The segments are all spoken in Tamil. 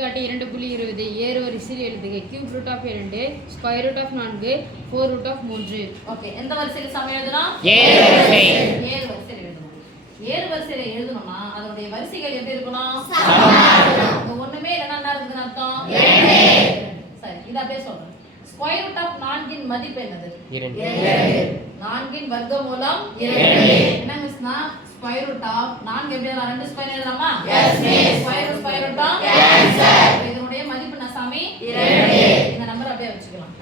காட்டி 2.20 ஏறு வரிசையில் எழுதுக. Cube root of 2 square root of 4 4 root of 3. Okay, எந்த வரிசையில் சம எழுதணும்? ஏறு வரிசை. ஏறு வரிசையில் எழுதணும். ஏறு வரிசையில் எழுதணும்னா அதனுடைய வரிசைகள் எப்படி இருக்கணும்? ஒண்ணுமே இல்லைன்னா என்ன இருக்குதுன்னு அர்த்தம்? சரி, இதை அப்படியே சொல்றேன். ஸ்கொயர் ரூட் ஆஃப் 4 இன் மதிப்பு என்னது? 2. 4 இன் வர்க்கமூலம் 2. என்ன மிஸ்னா ஸ்கொயர் ரூட் ஆஃப் 4 எப்படி எழுதலாம்? 2 ஸ்கொயர் எழுதலாமா? Yes miss. Square root of answer. இதனுடைய மதிப்பு என்ன சாமி? 2. இந்த நம்பர் அப்படியே வச்சுக்கலாம்.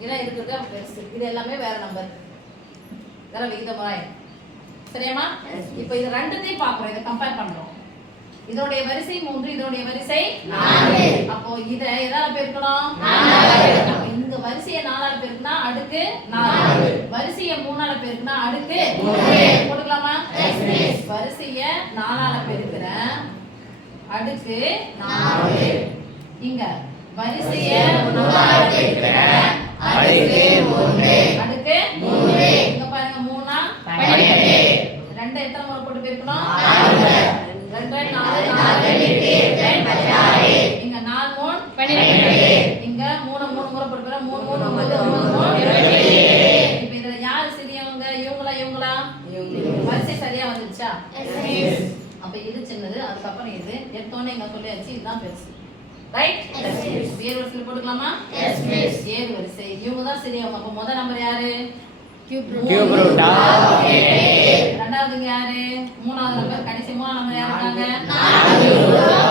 இதெல்லாம் இருக்குது பெருசு. இது எல்லாமே வேற நம்பர். வேற விகிதமுறை. சரியாமா? இப்போ இது ரெண்டுத்தையும் பார்க்கறோம். இத கம்பேர் பண்றோம். இதனுடைய வரிசை 3, இதனுடைய வரிசை 4. அப்போ இத எதால பெருக்கணும்? 4 ஆல பெருக்கணும். இந்த வரிசையை 4 ஆல பெருக்கினா அடுக்கு 4. வரிசையை 3 ஆல பெருக்கினா அடுக்கு 3. போடுங்களாமா? Yes miss. வரிசையை 4 ஆல பெருக்குறேன். அடுக்கு 4. இங்க வரிசையை 3 ஆல பெருக்குறேன். அடுக்கு 3. அடுக்கு 3. இங்க பாருங்க 3 12. 2 எத்தனை முறை போட்டு பெருக்கணும்? 4. 2 4 4 8 16. இங்க 4 3 12. இங்க 3 முறை போட்டு பெற 3 3 9 22. இப்போ இதுல யார் சிறியவங்க? இவங்களா? வரிசை சரியா வந்துச்சா? Yes miss. அப்ப இது சின்னது, அதுக்கு அப்புறம் இது எடுத்தோனே இங்க சொல்லியாச்சு இதுதான் பெருசு. ரைட்? Yes miss. ஏறு வரிசையில் போட்டுக்கலாமா? Yes miss. ஏறு வரிசை இவங்க தான் சிறியவங்க. அப்ப முதல் நம்பர் யாரு? Cube root of 8. ரெண்டாவதுங்க யாரு? மூணாவது நம்பர். கடைசி மூணாவது நம்பர் யாரு இருக்காங்க? 4.